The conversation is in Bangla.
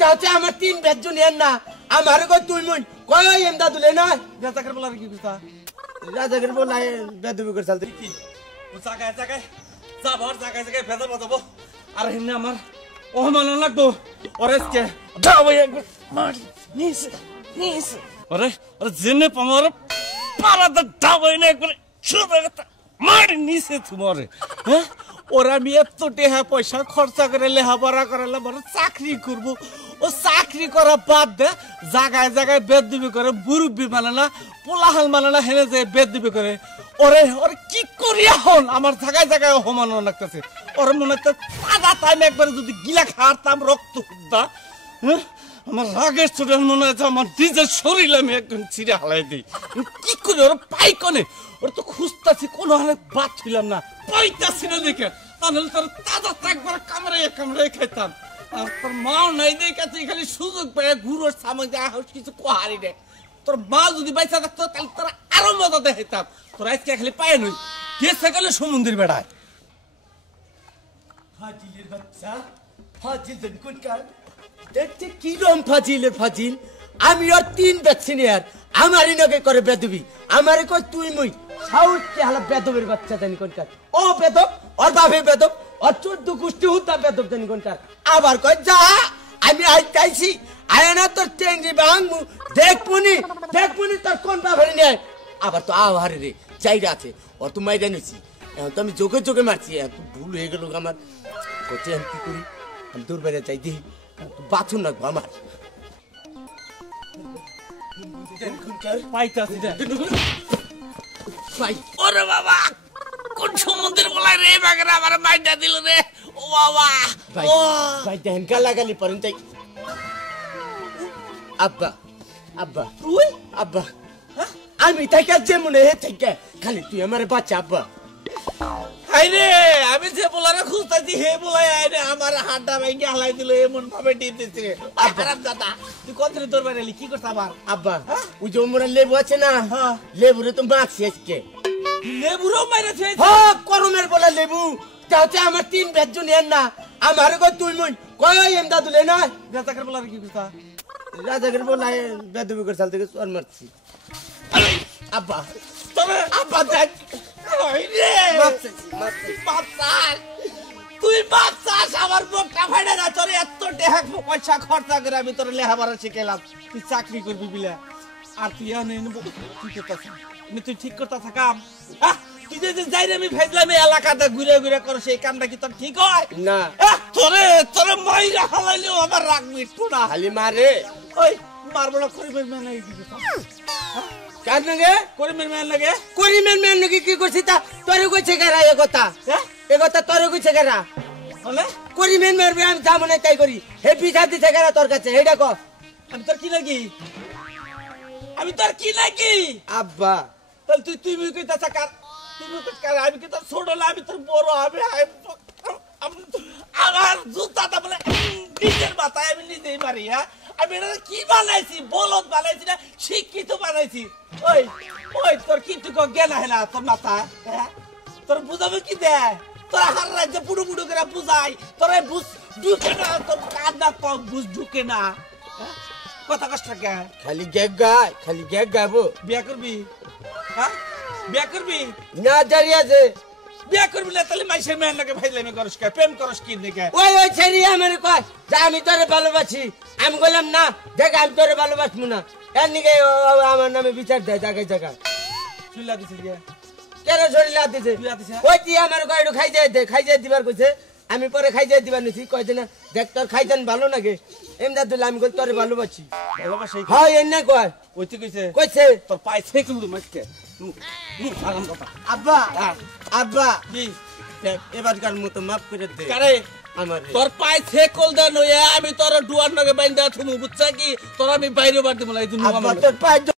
চাচা আমার তিন বেজন এর না আমার কই তুই মন কই এমদা দুলে না রাজাকের বলার কি কথা রাজাকের বলাই বেদবি করে চলতে কি ও জায়গায় জায়গায় যাবার জায়গায় জায়গায় ভেজা বাজাবো আর এমনি আমার অহমানন লাগবো ওরেসকে দাও একবার মার নিস নিস ওরে ওরে জেনে পামার পারাদা দাও না একবার শুধু মার নিসে তোমারে হ্যাঁ ওরা আমি এত টাকা পয়সা খরচা করে লেখাপড়া করালে বড় চাকরি করব ও চাকরি করা বাদ দে জায়গায় জায়গায় বেদবি করে মুরব্বি মানে না পোলাহাল মানে না হেনে যায় বেদবি করে ওরে ওরে কি করি এখন আমার জায়গায় জায়গায় অপমাননা লাগতেছে ওরে মনে হচ্ছে তাজা টাইম একবারে যদি গিলা খাওয়াতাম রক্ত হুদ্দা হ্যাঁ আমার রাগের চোটে মনে হচ্ছে আমার নিজের শরীর আমি একদম ছিঁড়ে হালাই দিই কি করি ওরা পাই কনে ওরা তো খুঁজতেছি কোনো হালে বাদ ছিলাম না পাইতাছি না দেখে তাহলে তোর তাজা একবার কামড়াই কামড়াই খাইতাম আর তোর মাও নাই দেখে তুই খালি সুযোগ পেয়ে ঘুরোর সামনে যা কিছু কোহারি রে তোর মা যদি বাইসা থাকতো তাহলে তোর আরো মজা দেখাইতাম তোর আজকে খালি পায়ে নই গেছে গেলে সমুদ্রের বেড়ায় ফাজিলের বাচ্চা ফাজিল দেন কোনকার দেখতে কি রকম ফাজিলের ফাজিল আমি আর তিন বেছিনিয়ার আমারই নগে করে বেদবি আমারে কই তুই মুই সাউথ কে হালা বেদবের বাচ্চা দেন কোনকার ও বেদব ওর বাপে বেদব ওর 14 গোষ্ঠী হুতা বেদব দেন কোনকার আবার কই যা আমি আইতাইছি আয় না তোর টেঙ্গি ভাঙমু দেখপুনি তোর কোন বাপের নিয়ে আবার তো আহারে রে চাইরা আছে ওর তো মাইরা নিছি এখন তো আমি যোগে যোগে মারছি তুই ভুল হয়ে গেল আমার কোচে আমি কি করি আমি তোর বাইরে চাই দিই বাথরুম রাখবো আমার পাইতাছি রে ভাই ওরে বাবা কোন সমুদ্রের বলাই রে বাগরা আমার মাইটা দিল রে ও বাবা ভাই ও ভাই দেখেন গালাগালি পরেন তাই আব্বা আব্বা তুই আব্বা আমি থেকে যেমন হে থেকে খালি তুই আমার বাচ্চা আব্বা আইরে আমি যে বলারে খুঁজতাছি হে বলাই আইরে আমার হাড়টা ভেঙে হালাই দিল এমন ভাবে টিপ দিছে আরাম দাদা তুই কোন দিন তোর বাইরে কি করছ আবার আব্বা ওই যে মোরা লেবু আছে না লেবুরে তো মাছ আজকে লেবুরও মাইরাছে হ্যাঁ করমের বলা লেবু চাচা আমার তিন বেজন এর না আমার কই তুই মন কই এমদা দুলে না রাজাকের বলারে কি করছ রাজাকের বলাই বেদবি করে চলতে চল মারছি আব্বা তবে আব্বা দেখ আইরে বাচ্চা তুই বাচ্চা আমার মুখটা ফাইড়া না তোর এত টাকা পয়সা খরচা করে আমি তোর লেখাপড়া শিখাইলাম তুই চাকরি করবি বিলা আর তুই কি করতেছ তুই ঠিক করতেছ কাম তুই যে যাই রে আমি ভেজলাম এই এলাকাতে ঘুরে ঘুরে করো সেই কামটা কি তোর ঠিক হয় না তোরে মাইরা হালাইলেও আমার রাগ মিটতো না খালি মারে ওই মারবো না করিমের মেয়ে লাগে কি কার নাগে করিমের মেয়ে লাগে করিমের মেয়ে নাকি কি করছিস তা তোরে কইছে কেরা এ কথা এ কথা তোরে কইছে কেরা বলে করিমের মেয়ে আমি যাবো না তাই করি হে পিছা দিছে কেরা তোর কাছে এইটা কর আমি তোর কি লাগি আব্বা তাহলে তুই কইতাছ কার তুমি কার আমি কি তোর ছোট না আমি তোর বড় আমার জুতাটা বলে নিজের মাথায় আমি নিজেই মারি আমি এটা কি বানাইছি বলদ বানাইছি না শিক্ষিত বানাইছি ওই তোর কিন্তু জ্ঞান হয় না তোর মাথা তোর বুঝাবে কি দে তোর হার রাজ্যে পুরো পুরো করে বুঝাই তোর বুঝ ঢুকে না তোর কাজ না কম বুঝ ঢুকে না কথা কষ্ট কে খালি গ্যাগ গাবো বিয়া করবি বিয়া করবি না দাঁড়িয়ে আছে বিয়া করবি না তাহলে মাইসের মেয়ের লাগে ভাইলামি করস কে প্রেম করস কি দেখে ওই ছেড়ি আমার কয় যে আমি তোরে ভালোবাসি আমি বললাম না দেখ আমি তোরে ভালোবাসবো না এর নিকে আমার নামে বিচার দেয় জায়গায় চুল্লা দিছিস গে কেন শরীর দিছে ওই তুই আমার কয় একটু খাই যাই দিবার কইছে আমি পরে খাই যাই দিবার নিছি কয় যে না দেখ তোর খাইজান ভালো নাকি এমদা দিলে আমি কই তোরে ভালোবাসি হ্যাঁ এনে কয় ওইতে কইছে তোর পায়ে থেকে মাইকে আব্বা আব্বা কি এবারকার মতো মাফ করে দে কারে আমার তোর পায়ে থেকল দেন আমি তোর ডুয়ার নগে বাইন্দা থুমু বুঝছা কি তোর আমি বাইরে বার দিব না এই তোর পায়ে